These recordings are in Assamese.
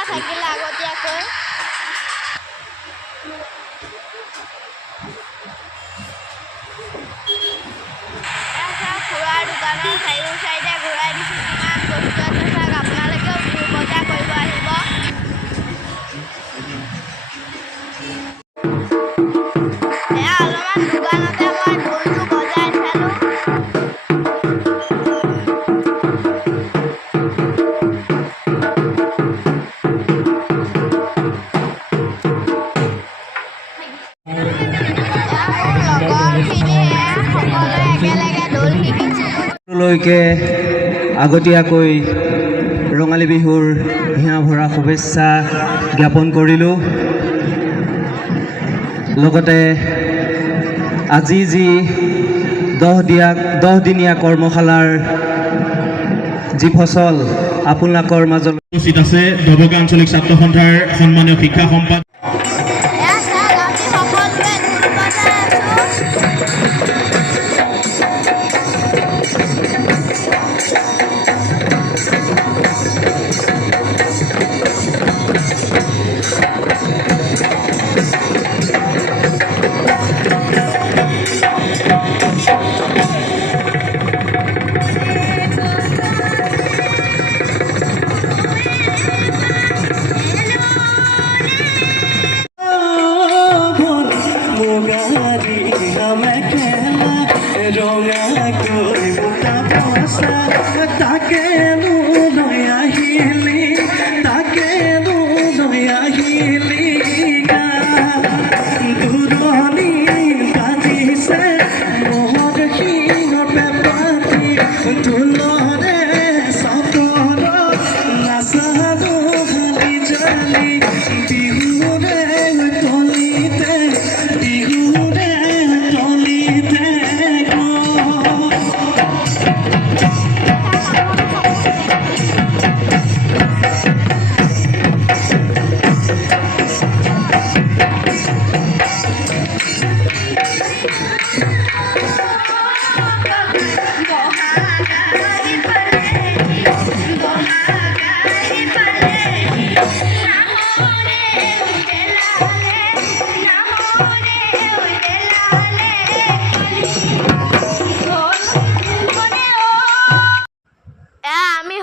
এটা থাকিলে আগতীয়াকৈ ফুৰাৰ দোকানৰ চাৰিও চাইডে ঘূৰাই দিছোঁ কিমান বস্তু আছে চাওক আপোনালোকেও বিহু বজাৰ কৰিব আহিব এয়া অলপমান দোকানতে মই ঢোলটো বজাই চালোঁ লৈকে আগতীয়াকৈ ৰঙালী বিহুৰ হিয়া ভৰা শুভেচ্ছা জ্ঞাপন কৰিলোঁ লগতে আজি যি 10 দিনীয়া কৰ্মশালাৰ যি ফচল আপোনালোকৰ মাজলৈ উপস্থিত আছে দবকা আঞ্চলিক ছাত্ৰ সন্থাৰ সন্মানীয় শিক্ষা সম্পাদক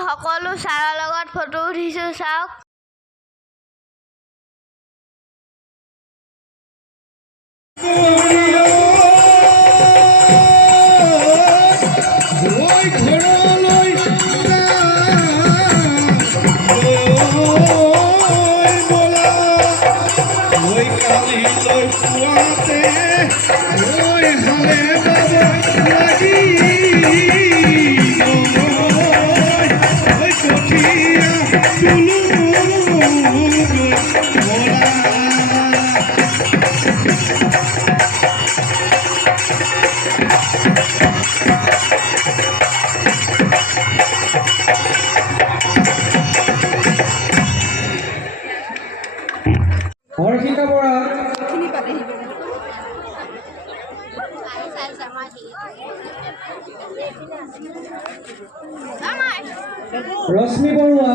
সকলো ছাৰৰ লগত ফটো উঠিছোঁ চাওক হৰ্ষিতা বৰা ৰশ্মি বৰুৱা